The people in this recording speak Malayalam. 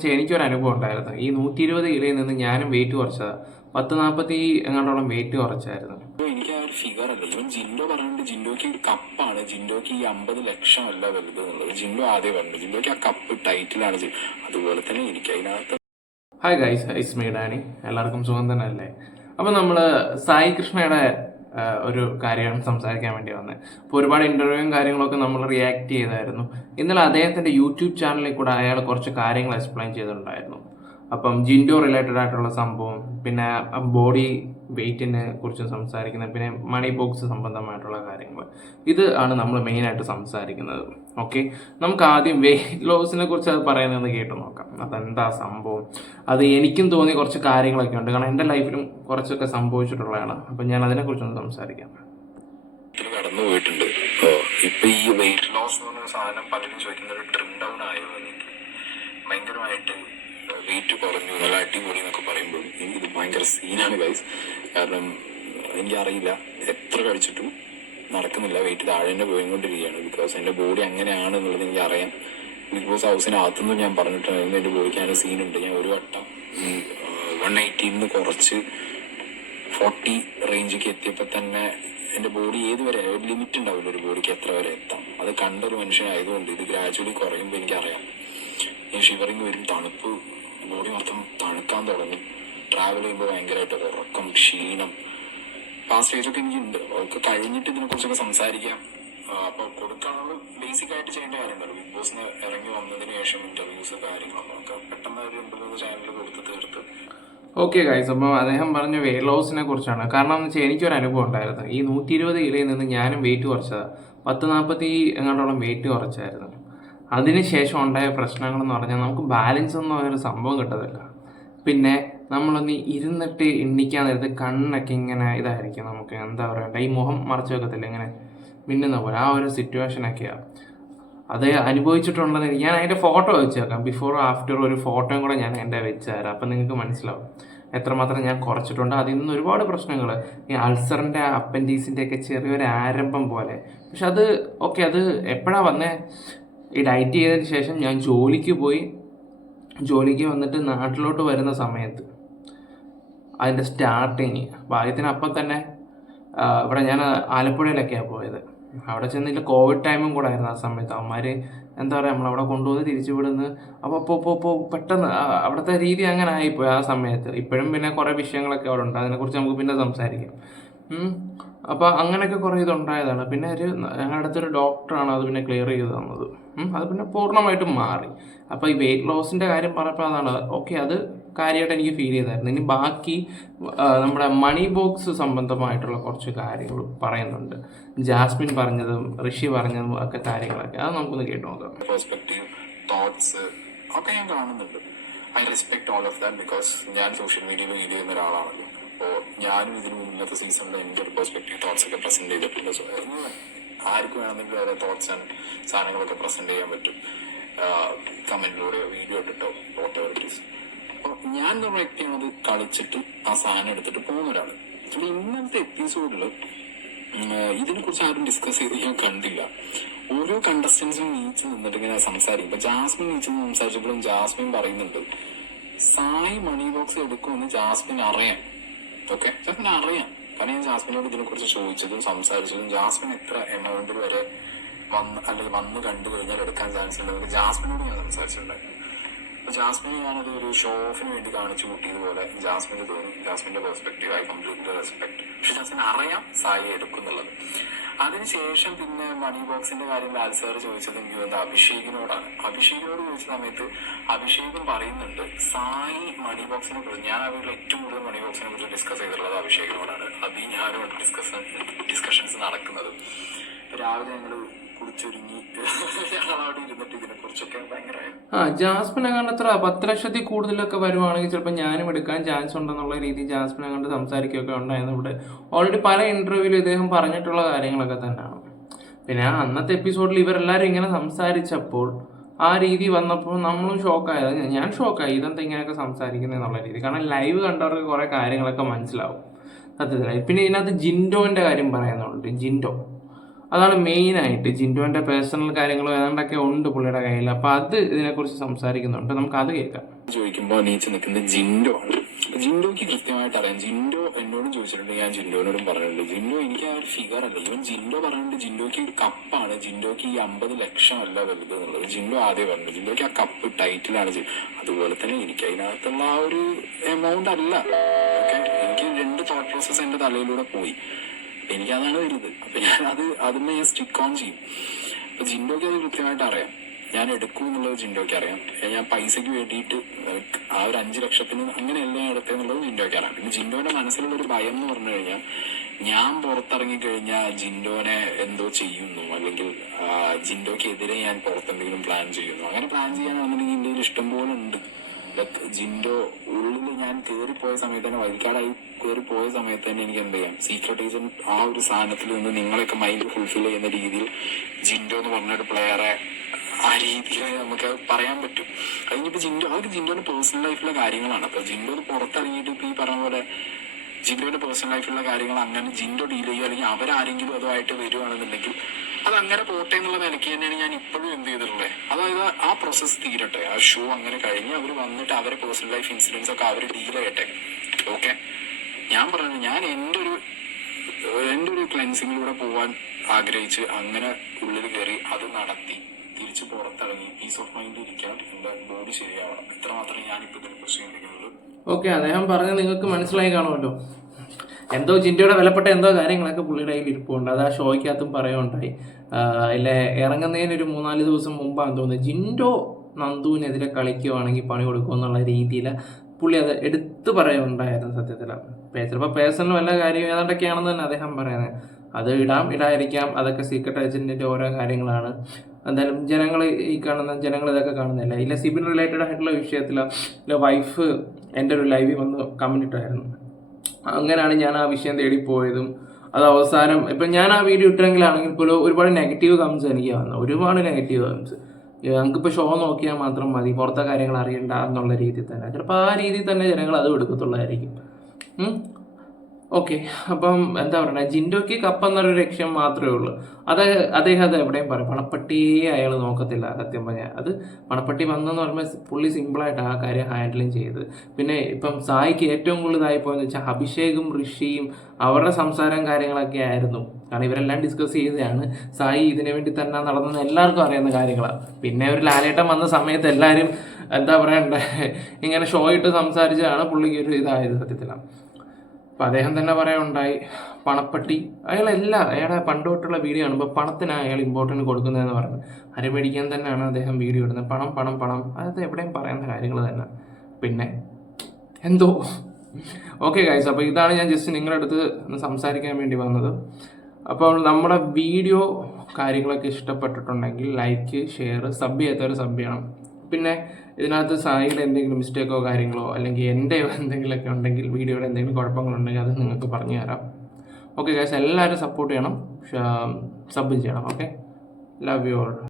പക്ഷേ എനിക്കൊരു അനുഭവം ഉണ്ടായിരുന്നു. ഈ നൂറ്റി ഇരുപത് കിലോയിൽ നിന്ന് ഞാനും വെയിറ്റ് കുറച്ചതാ. പത്ത് നാൽപ്പത്തി എങ്ങാണ്ടോളം വെയിറ്റ് കുറച്ചായിരുന്നു. എനിക്ക് ആ ഒരു ഫിഗർ അല്ല. ഇവൻ ജിൻഡോ പറഞ്ഞിട്ട് ജിൻഡോക്ക് ഒരു കപ്പാണ്. ജിൻഡോക്ക് ഈ അമ്പത് ലക്ഷം അല്ല വലുത് എന്നുള്ളത് ജിൻഡോ ആദ്യം പറഞ്ഞു. ജിൻഡോക്ക് ആ കപ്പ് ടൈറ്റിലാണ് അതുപോലെ തന്നെ എനിക്ക് അതിനകത്ത് hi guys it's me Dani എല്ലാവർക്കും സുഖം തന്നെ അല്ലേ അപ്പം നമ്മൾ സായി കൃഷ്ണയുടെ ഒരു കാര്യമാണ് സംസാരിക്കാൻ വേണ്ടി വന്നത് അപ്പോൾ ഒരുപാട് ഇന്റർവ്യൂവും കാര്യങ്ങളൊക്കെ നമ്മൾ റിയാക്ട് ചെയ്തായിരുന്നു. ഇന്നലെ അദ്ദേഹത്തിന്റെ യൂട്യൂബ് ചാനലിൽ കൂടെ അയാൾ കുറച്ച് കാര്യങ്ങൾ എക്സ്പ്ലെയിൻ ചെയ്തിട്ടുണ്ടായിരുന്നു. അപ്പം ജിൻഡോ റിലേറ്റഡ് ആയിട്ടുള്ള സംഭവം പിന്നെ ബോഡി വെയ്റ്റിനെ കുറിച്ച് സംസാരിക്കുന്നത് പിന്നെ മണി ബോക്സ് സംബന്ധമായിട്ടുള്ള കാര്യങ്ങൾ. ഇത് ആണ് നമ്മൾ മെയിനായിട്ട് സംസാരിക്കുന്നത്. ഓക്കെ നമുക്ക് ആദ്യം വെയിറ്റ് ലോസിനെ കുറിച്ച് അത് പറയുന്നതെന്ന് കേട്ട് നോക്കാം. അതെന്താ സംഭവം? അത് എനിക്കും തോന്നിയ കുറച്ച് കാര്യങ്ങളൊക്കെ ഉണ്ട്. കാരണം എന്റെ ലൈഫിലും കുറച്ചൊക്കെ സംഭവിച്ചിട്ടുള്ളതാണ്. അപ്പം ഞാൻ അതിനെക്കുറിച്ചൊന്ന് സംസാരിക്കാം. നടന്നു പോയിട്ടുണ്ട്. ഇപ്പൊ ഈ വെയിറ്റ് ലോസ് എന്ന് പറഞ്ഞ സാധനം പലരും ചോദിക്കുന്ന ഒരു ട്രിം ഡൗൺ ആയോ എനിക്ക് ഭയങ്കരമായിട്ട് വെയിറ്റ് കുറഞ്ഞു നല്ല അടിപൊളി എന്നൊക്കെ പറയുമ്പോൾ എനിക്കിത് ഭയങ്കര സീനാണ് ഗൈസ് കാരണം എനിക്കറിയില്ല എത്ര കഴിച്ചിട്ടും നടക്കുന്നില്ല. വെയിറ്റ് താഴെ തന്നെ പോയിക്കൊണ്ടിരിക്കുകയാണ്. ബിക്കോസ് എന്റെ ബോഡി അങ്ങനെയാണ് എന്നുള്ളത് എനിക്ക് അറിയാം ബിഗ് ബോസ് ഹൗസിനകത്തുനിന്ന് ഞാൻ പറഞ്ഞിട്ടുണ്ടായിരുന്നു എന്റെ ബോഡിക്ക് അങ്ങനെ സീനുണ്ട് ഞാൻ ഒരു വട്ടം വൺ എയ്റ്റീന്ന് കുറച്ച് ഫോർട്ടി റേഞ്ചിലേക്ക് എത്തിയപ്പോൾ തന്നെ എന്റെ ബോഡി ഏത് വരെ ഒരു ലിമിറ്റ് ഉണ്ടാവില്ല ഒരു ബോഡിക്ക് എത്ര വരെ എത്താം അത് കണ്ടൊരു മനുഷ്യനായതുകൊണ്ട് ഇത് ഗ്രാജുവലി കുറയുമ്പോൾ എനിക്കറിയാം. ഈ ഷിവറിങ് വരും തണുപ്പ് ബോഡി മൊത്തം തണുക്കാൻ തുടങ്ങി. ട്രാവൽ ചെയ്യുമ്പോൾ ഭയങ്കരമായിട്ട് ഉറക്കം ക്ഷീണം. ആ സ്റ്റേജൊക്കെ എനിക്കുണ്ട്. അവർക്ക് കഴിഞ്ഞിട്ട് ഇതിനെ കുറിച്ചൊക്കെ സംസാരിക്കാം അപ്പൊ കൊടുക്കാനുള്ള ബേസിക് ആയിട്ട് ചെയ്യേണ്ട കാര്യമുണ്ടല്ലോ. ബിഗ് ബോസിന് ഇറങ്ങി വന്നതിന് ശേഷം ഇന്റർവ്യൂസ് കാര്യങ്ങളൊക്കെ നമുക്ക് പെട്ടെന്ന് ഒരു മൂന്ന് ചാനൽ കൊടുത്ത് തീർത്ത്. ഓക്കെ ഗൈസ് അപ്പോൾ അദ്ദേഹം പറഞ്ഞ വെയിറ്റ് ലോസിനെ കുറിച്ചാണ്. കാരണം എന്ന് വെച്ചാൽ എനിക്കൊരു അനുഭവം ഉണ്ടായിരുന്നു. ഈ നൂറ്റി ഇരുപത് കിലോയിൽ നിന്ന് ഞാനും വെയിറ്റ് കുറച്ചതാണ് പത്ത് നാൽപ്പത്തി എങ്ങാണ്ടോളം വെയിറ്റ് കുറച്ചായിരുന്നു. അതിനുശേഷം ഉണ്ടായ പ്രശ്നങ്ങളെന്ന് പറഞ്ഞാൽ നമുക്ക് ബാലൻസ് ഒന്നും ഒരു സംഭവം കിട്ടത്തില്ല. പിന്നെ നമ്മളൊന്ന് ഇരുന്നിട്ട് എണ്ണിക്കാൻ നേരത്ത് കണ്ണൊക്കെ ഇങ്ങനെ ഇതായിരിക്കും നമുക്ക്. എന്താ പറയുക ഈ മുഖം മറച്ചു വെക്കത്തില്ല ഇങ്ങനെ? മിന്നുന്ന പോലെ. ആ ഒരു സിറ്റുവേഷനൊക്കെയാണ് അത് അനുഭവിച്ചിട്ടുള്ളത് ഞാൻ അതിന്റെ ഫോട്ടോ വെച്ചേക്കാം ബിഫോർ ആഫ്റ്റർ ഒരു ഫോട്ടോയും കൂടെ ഞാൻ എന്റെ വെച്ച് തരാം. അപ്പം നിങ്ങൾക്ക് മനസ്സിലാവും. എത്രമാത്രം ഞാൻ കുറച്ചിട്ടുണ്ട്. അതിൽ നിന്ന് ഒരുപാട് പ്രശ്നങ്ങൾ ഈ അൾസറിന്റെ അപ്പൻഡീസിന്റെ ഒക്കെ ചെറിയൊരു ആരംഭം പോലെ. പക്ഷെ അത് ഓക്കെ അത് എപ്പോഴാണ് വന്നേ? ഈ ഡയറ്റ് ചെയ്തതിന് ശേഷം ഞാൻ ജോലിക്ക് പോയി. ജോലിക്ക് വന്നിട്ട് നാട്ടിലോട്ട് വരുന്ന സമയത്ത് അതിന്റെ സ്റ്റാർട്ടിങ് ഭാഗ്യത്തിന് അപ്പം തന്നെ ഇവിടെ ഞാൻ ആലപ്പുഴയിലൊക്കെയാണ് പോയത്. അവിടെ ചെന്നില്ല കോവിഡ് ടൈമും കൂടെ ആയിരുന്നു ആ സമയത്ത്. അവന്മാർ എന്താ പറയുക നമ്മളവിടെ കൊണ്ടുപോയി തിരിച്ചു വിടുന്നു അപ്പോൾ അപ്പോൾ ഇപ്പോൾ ഇപ്പോൾ പെട്ടെന്ന് അവിടുത്തെ രീതി അങ്ങനെ ആയിപ്പോയി ആ സമയത്ത്. ഇപ്പോഴും പിന്നെ കുറേ വിഷയങ്ങളൊക്കെ അവിടെ ഉണ്ട്. അതിനെക്കുറിച്ച് നമുക്ക് പിന്നെ സംസാരിക്കാം. അപ്പോൾ അങ്ങനെയൊക്കെ കുറേ ഇതുണ്ടായതാണ്. പിന്നെ ഒരു ഞങ്ങളുടെ അടുത്തൊരു ഡോക്ടറാണ് അത് പിന്നെ ക്ലിയർ ചെയ്ത് തന്നത്. അത് പിന്നെ പൂർണമായിട്ടും മാറി. അപ്പോൾ ഈ വെയിറ്റ് ലോസിന്റെ കാര്യം പറഞ്ഞപ്പോൾ അതാണ് ഓക്കെ അത് കാര്യമായിട്ട് എനിക്ക് ഫീൽ ചെയ്തായിരുന്നു. ഇനി ബാക്കി നമ്മുടെ മണി ബോക്സ് സംബന്ധമായിട്ടുള്ള കുറച്ച് കാര്യങ്ങൾ പറയുന്നുണ്ട്. ജാസ്മിൻ പറഞ്ഞതും ഋഷി പറഞ്ഞതും ഒക്കെ കാര്യങ്ങളൊക്കെ. അത് നമുക്കൊന്ന് കേട്ട് നോക്കാം. തോട്ട്സ് ഒക്കെ I respect all of that because ഞാൻ സോഷ്യൽ മീഡിയയിൽ വീഡിയോ ചെയ്യുന്ന ഒരാളാണല്ലോ. ഞാനും ഇതിന് മുന്നത്തെ സീസണിൽ എന്റെ ഒരു പെർസ്പെക്റ്റീവ് തോട്ട്സ് ഒക്കെ പ്രസന്റ് ചെയ്തിട്ടുണ്ട്. സോ ആർക്ക് വേണമെങ്കിലും ഓരോ തോട്ട്സ് ആൻഡ് സാധനങ്ങളൊക്കെ പ്രസന്റ് ചെയ്യാൻ പറ്റും. കമന്റിലൂടെയോ വീഡിയോ ഇട്ടിട്ടോ ഫോട്ടോ ഇറ്റ് അപ്പോൾ ഞാൻ പറഞ്ഞ അത് കളിച്ചിട്ട് ആ സാധനം എടുത്തിട്ട് പോകുന്ന ഒരാൾ ഇന്നത്തെ എപ്പിസോഡിൽ ഇതിനെ കുറിച്ച് ആരും ഡിസ്കസ് ചെയ്ത് ഞാൻ കണ്ടില്ല. ഓരോ കണ്ടസ്റ്റൻസും നീച്ച് നിന്നിട്ട് ഇങ്ങനെ സംസാരിക്കും. ഇപ്പൊ ജാസ്മിൻ നീച്ച് സംസാരിച്ചപ്പോഴും ജാസ്മിൻ പറയുന്നുണ്ട് സായി മണി ബോക്സ് എടുക്കുമെന്ന് ജാസ്മിൻ അറിയാം. ഓക്കെ ജാസ്മിൻ അറിയാം. കാരണം ഞാൻ ജാസ്മിനോട് ഇതിനെ കുറിച്ച് ചോദിച്ചതും സംസാരിച്ചതും ജാസ്മിൻ എത്ര എമൗണ്ടിൽ വരെ വന്ന് അല്ലെങ്കിൽ വന്ന് കണ്ടു കഴിഞ്ഞാൽ എടുക്കാൻ ചാൻസ് ഉണ്ടെന്ന് ജാസ്മിനോട് ഞാൻ സംസാരിച്ചിട്ടുണ്ടായിരുന്നു. അപ്പൊ ജാസ്മിനെ ഞാനത് ഒരു ഷോ ഓഫിന് വേണ്ടി കാണിച്ചു കൂട്ടിയതുപോലെ ജാസ്മിന് തോന്നി. ജാസ്മിന്റെ പെർസ്പെക്റ്റീവ് ഐ കംപ്ലീറ്റ്ലി റെസ്പെക്ട് പക്ഷെ ജാസ്മിൻ അറിയാം സായി എടുക്കുന്നുള്ളത്. അതിനുശേഷം പിന്നെ മണി ബോക്സിന്റെ കാര്യം ലാൽ സാർ ചോദിച്ചത് എനിക്ക് തോന്നുന്നത് അഭിഷേകിനോടാണ്. അഭിഷേകിനോട് ചോദിച്ച സമയത്ത് അഭിഷേകും പറയുന്നുണ്ട് സായി മണി ബോക്സിനെ കുറിച്ച് ഞാൻ അവരുടെ ഏറ്റവും കൂടുതൽ മണി ബോക്സിനെ കുറിച്ച് ഡിസ്കസ് ചെയ്തിട്ടുള്ളത് അഭിഷേകിനോടാണ്. അഭി ഞാനും ഡിസ്കസ് ഡിസ്കഷൻസ് നടക്കുന്നത്. രാവിലെ ഞങ്ങൾ ആ ജാസ്മിൻ അങ്ങാണ്ട് എത്ര പത്ത് ലക്ഷത്തിൽ കൂടുതലൊക്കെ വരുവാണെങ്കിൽ ചിലപ്പോൾ ഞാനും എടുക്കാൻ ചാൻസ് ഉണ്ടെന്നുള്ള രീതി ജാസ്മിൻ അങ്ങാണ്ട് സംസാരിക്കുകയൊക്കെ ഉണ്ടായിരുന്നു. ഇവിടെ ഓൾറെഡി പല ഇന്റർവ്യൂവിലും ഇദ്ദേഹം പറഞ്ഞിട്ടുള്ള കാര്യങ്ങളൊക്കെ തന്നെയാണ്. പിന്നെ അന്നത്തെ എപ്പിസോഡിൽ ഇവരെല്ലാവരും ഇങ്ങനെ സംസാരിച്ചപ്പോൾ ആ രീതി വന്നപ്പോൾ നമ്മളും ഷോക്കായത് ഞാൻ ഷോക്കായി ഇതെന്താ ഇങ്ങനെയൊക്കെ സംസാരിക്കുന്നത് എന്നുള്ള രീതി. കാരണം ലൈവ് കണ്ടവർക്ക് കുറേ കാര്യങ്ങളൊക്കെ മനസ്സിലാവും. സത്യത്തിലായി പിന്നെ ഇതിനകത്ത് ജിൻഡോന്റെ കാര്യം പറയുന്നുണ്ട്. ജിൻഡോ. അതാണ് മെയിനായിട്ട് ജിൻഡോന്റെ പേഴ്സണൽ കാര്യങ്ങളും ഏതാണ്ടൊക്കെ ഉണ്ട് പുള്ളിയുടെ കയ്യിൽ. അപ്പോൾ അത് ഇതിനെക്കുറിച്ച് സംസാരിക്കുന്നുണ്ട്. നമുക്ക് അത് കേൾക്കാം. ചോദിക്കുമ്പോൾ നീച്ച് നിൽക്കുന്നത് ജിൻഡോ ആണ്. ജിൻഡോക്ക് കൃത്യമായിട്ട് അറിയാം. ജിൻഡോ എന്നോടും ചോദിച്ചിട്ടുണ്ട് ഞാൻ ജിൻഡോനോടും പറഞ്ഞിട്ടുണ്ട്. ജിൻഡോ എനിക്ക് ആ ഒരു ഫിഗർ അല്ല. ഇവൻ ജിൻഡോ പറഞ്ഞിട്ട് ജിൻഡോക്ക് ഒരു കപ്പാണ്. ജിൻഡോക്ക് ഈ അമ്പത് ലക്ഷം അല്ല വലുത് എന്നുള്ളത്. ജിൻഡോ ആദ്യം പറഞ്ഞു ജിൻഡോക്ക് ആ കപ്പ് ടൈറ്റിലാണ് അതുപോലെ തന്നെ എനിക്ക് അതിനകത്തുള്ള ആ ഒരു എമൗണ്ട് അല്ല. എനിക്ക് രണ്ട് തോട്ട് പ്രോസസ് എന്റെ തലയിലൂടെ പോയി. എനിക്കതാണ് വരുന്നത് അപ്പൊ ഞാൻ അത് അതിനെ ഞാൻ സ്റ്റിക്ക് ഓൺ ചെയ്യും. അപ്പൊ ജിൻഡോക്ക് അത് കൃത്യമായിട്ട് അറിയാം. ഞാൻ എടുക്കും എന്നുള്ളത് ജിൻഡോക്ക് അറിയാം. ഞാൻ പൈസക്ക് വേണ്ടിയിട്ട് ആ ഒരു അഞ്ച് ലക്ഷത്തിന് അങ്ങനെയല്ല ഞാൻ എടുത്തതെന്നുള്ളത് ജിൻഡോക്ക് അറിയാം. പിന്നെ ജിൻഡോന്റെ മനസ്സിലുള്ള ഒരു ഭയം എന്ന് പറഞ്ഞു കഴിഞ്ഞാൽ ഞാൻ പുറത്തിറങ്ങി കഴിഞ്ഞാൽ ജിൻഡോനെ എന്തോ ചെയ്യുന്നു. അല്ലെങ്കിൽ ജിൻഡോക്കെതിരെ ഞാൻ പുറത്തെന്തെങ്കിലും പ്ലാൻ ചെയ്യുന്നു. അങ്ങനെ പ്ലാൻ ചെയ്യാനാണെന്നുണ്ടെങ്കിൽ ഇന്ത്യയിൽ ഇഷ്ടംപോലെ ഉണ്ട്. ലൈക്ക് ജിൻഡോ ഉള്ളിൽ ഞാൻ കയറിപ്പോയ സമയത്ത് തന്നെ വഴിക്കാടായി പോയ സമയത്ത് തന്നെ എനിക്ക് എന്ത് ചെയ്യാം? സീക്രട്ട് ഏജന്റ് ആ ഒരു സാധനത്തിൽ നിന്ന് നിങ്ങളെയൊക്കെ മൈൻഡ് ഫുൾഫിൽ ചെയ്യുന്ന രീതിയിൽ ജിൻഡോ എന്ന് പറഞ്ഞൊരു പ്ലെയറെ ആ രീതിയിൽ നമുക്ക് പറയാൻ പറ്റും. കഴിഞ്ഞിട്ട് ജിൻഡോ അതൊക്കെ ജിൻഡോന്റെ പേഴ്സണൽ ലൈഫിലെ കാര്യങ്ങളാണ്. അപ്പൊ ജിൻഡോ പുറത്തിറങ്ങിയിട്ട് ഇപ്പൊ ഈ പറഞ്ഞ പോലെ ജിൻഡോന്റെ പേഴ്സണൽ ലൈഫിലുള്ള കാര്യങ്ങൾ അങ്ങനെ ജിൻഡോ ഡീൽ ചെയ്യുക അല്ലെങ്കിൽ അവരാരെങ്കിലും അതുമായിട്ട് വരുവാണെന്നുണ്ടെങ്കിൽ അത് അങ്ങനെ പോട്ടെ എന്നുള്ള നിലയ്ക്ക് തന്നെയാണ് ഞാൻ ഇപ്പോഴും എന്ത് ചെയ്തിട്ടുള്ളത്. അതായത് ആ പ്രോസസ്സ് തീരട്ടെ. ആ ഷോ അങ്ങനെ കഴിഞ്ഞ് അവർ വന്നിട്ട് അവരെ പേഴ്സണൽ ലൈഫ് ഇൻസിഡൻസ് ഒക്കെ അവർ ഡീൽ ചെയ്യട്ടെ. ഓക്കെ ഞാൻ പറഞ്ഞത് ഞാൻ എന്റെ ഒരു എന്റെ ഒരു ക്ലെൻസിങ്ങിലൂടെ പോവാൻ ആഗ്രഹിച്ച് അങ്ങനെ ഉള്ളിൽ കയറി അത് നടത്തി തിരിച്ച് പുറത്തിറങ്ങി പീസ് ഓഫ് മൈൻഡ് ഇരിക്കാൻ എന്റെ ബോഡി ശരിയാവണം. ഇത്രമാത്രം ഞാനിപ്പോൾ ഇതിനെക്കുറിച്ച് ചിന്തിക്കുന്നത്. ഓക്കെ അദ്ദേഹം പറഞ്ഞ് നിങ്ങൾക്ക് മനസ്സിലായി കാണുമല്ലോ. എന്തോ ജിൻഡോയുടെ വിലപ്പെട്ട എന്തോ കാര്യങ്ങളൊക്കെ പുള്ളിയുടെ കയ്യിൽ ഇരിപ്പുണ്ട്. അത് ആ ഷോയ്ക്കകത്തും പറയുണ്ടായി ഇല്ല ഇറങ്ങുന്നതിന് ഒരു മൂന്നാൽ ദിവസം മുമ്പാന്ന് തോന്നുന്നത് ജിൻഡോ നന്ദുവിനെതിരെ കളിക്കുവാണെങ്കിൽ പണി കൊടുക്കുമെന്നുള്ള രീതിയിൽ പുള്ളി അത് എടുത്തു പറയുണ്ടായിരുന്നു സത്യത്തിൽ. ചിലപ്പോൾ പേഴ്സണൽ വല്ല കാര്യം ഏതാണ്ടൊക്കെയാണെന്ന് തന്നെ അദ്ദേഹം പറയുന്നത്. അത് ഇടാം ഇടായിരിക്കാം അതൊക്കെ സീക്രട്ട് ഏജന്റിന്റെ ഓരോ കാര്യങ്ങളാണ്. എന്തായാലും ജനങ്ങൾ ഈ കാണുന്ന ജനങ്ങൾ ഇതൊക്കെ കാണുന്നില്ല. ഇല്ല സിബിൻ റിലേറ്റഡ് ആയിട്ടുള്ള വിഷയത്തിലോ ഇല്ല വൈഫ് എന്റെ ഒരു ലൈവിൽ വന്ന് കമന്റ് ഇട്ടായിരുന്നു. അങ്ങനെയാണ് ഞാൻ ആ വിഷയം തേടിപ്പോയതും. അത് അവസാനം ഇപ്പം ഞാൻ ആ വീഡിയോ ഇട്ടെങ്കിലാണെങ്കിൽ പോലും ഒരുപാട് നെഗറ്റീവ് കമൻസ് എനിക്ക് വന്നു. ഒരുപാട് നെഗറ്റീവ് കമൻസ് നമുക്കിപ്പോൾ ഷോ നോക്കിയാൽ മാത്രം മതി. പുറത്തെ കാര്യങ്ങൾ അറിയണ്ട എന്നുള്ള രീതിയിൽ തന്നെ. ചിലപ്പോൾ ആ രീതിയിൽ തന്നെ ജനങ്ങൾ അത് എടുക്കത്തുള്ളതായിരിക്കും ഓക്കെ അപ്പം എന്താ പറയുക ജിൻഡോക്ക് കപ്പ് എന്നൊരു ലക്ഷ്യം മാത്രമേ ഉള്ളൂ. അത് അദ്ദേഹം അത് എവിടെയും പറയും പണപ്പെട്ടിയെ അയാൾ നോക്കത്തില്ല സത്യം പറഞ്ഞാൽ. അത് പണപ്പെട്ടി വന്നെന്ന് പറയുമ്പോൾ പുള്ളി സിമ്പിളായിട്ട് ആ കാര്യം ഹാൻഡിലും ചെയ്ത്. പിന്നെ ഇപ്പം സായിക്ക് ഏറ്റവും കൂടുതൽ ഇതായി പോയെന്ന് വെച്ചാൽ അഭിഷേകും ഋഷിയും അവരുടെ സംസാരം കാര്യങ്ങളൊക്കെ ആയിരുന്നു. കാരണം ഇവരെല്ലാം ഡിസ്കസ് ചെയ്തതാണ്. സായി ഇതിനു വേണ്ടി തന്നെ നടന്നെന്ന് എല്ലാവർക്കും അറിയുന്ന കാര്യങ്ങളാണ് പിന്നെ ഒരു ലാലേട്ടം വന്ന സമയത്ത് എല്ലാവരും എന്താ പറയണ്ടേ ഇങ്ങനെ ഷോ ഇട്ട് സംസാരിച്ചതാണ് പുള്ളിക്ക് ഒരു ഇതായത് സത്യത്തിലാണ് അപ്പം അദ്ദേഹം തന്നെ പറയുണ്ടായി പണപ്പെട്ടി. അയാളെല്ലാം അയാളെ പണ്ട് തൊട്ടുള്ള വീഡിയോ കാണുമ്പോൾ പണത്തിനാണ് അയാൾ ഇമ്പോർട്ടന്റ് കൊടുക്കുന്നതെന്ന് പറയുന്നത് അരി മേടിക്കാൻ തന്നെയാണ് അദ്ദേഹം വീഡിയോ ഇടുന്നത്. പണം പണം പണം. അത് എവിടെയും പറയുന്ന കാര്യങ്ങൾ തന്നെ. പിന്നെ എന്തോ. ഓക്കെ ഗൈസ് അപ്പോൾ ഇതാണ് ഞാൻ ജസ്റ്റ് നിങ്ങളുടെ അടുത്ത് സംസാരിക്കാൻ വേണ്ടി വന്നത്. അപ്പോൾ നമ്മുടെ വീഡിയോ കാര്യങ്ങളൊക്കെ ഇഷ്ടപ്പെട്ടിട്ടുണ്ടെങ്കിൽ ലൈക്ക് ഷെയർ സബ് ചെയ്യാത്തവർ സബ് ചെയ്യണം. പിന്നെ ഇതിനകത്ത് സായിയുടെ എന്തെങ്കിലും മിസ്റ്റേക്കോ കാര്യങ്ങളോ അല്ലെങ്കിൽ എന്റെ എന്തെങ്കിലുമൊക്കെ ഉണ്ടെങ്കിൽ വീഡിയോയുടെ എന്തെങ്കിലും കുഴപ്പങ്ങളുണ്ടെങ്കിൽ അത് നിങ്ങൾക്ക് പറഞ്ഞു തരാം. ഓക്കെ ഗൈസ് എല്ലാവരും സപ്പോർട്ട് ചെയ്യണം. സബ് ചെയ്യണം ഓക്കെ ലവ് യു ഓൾ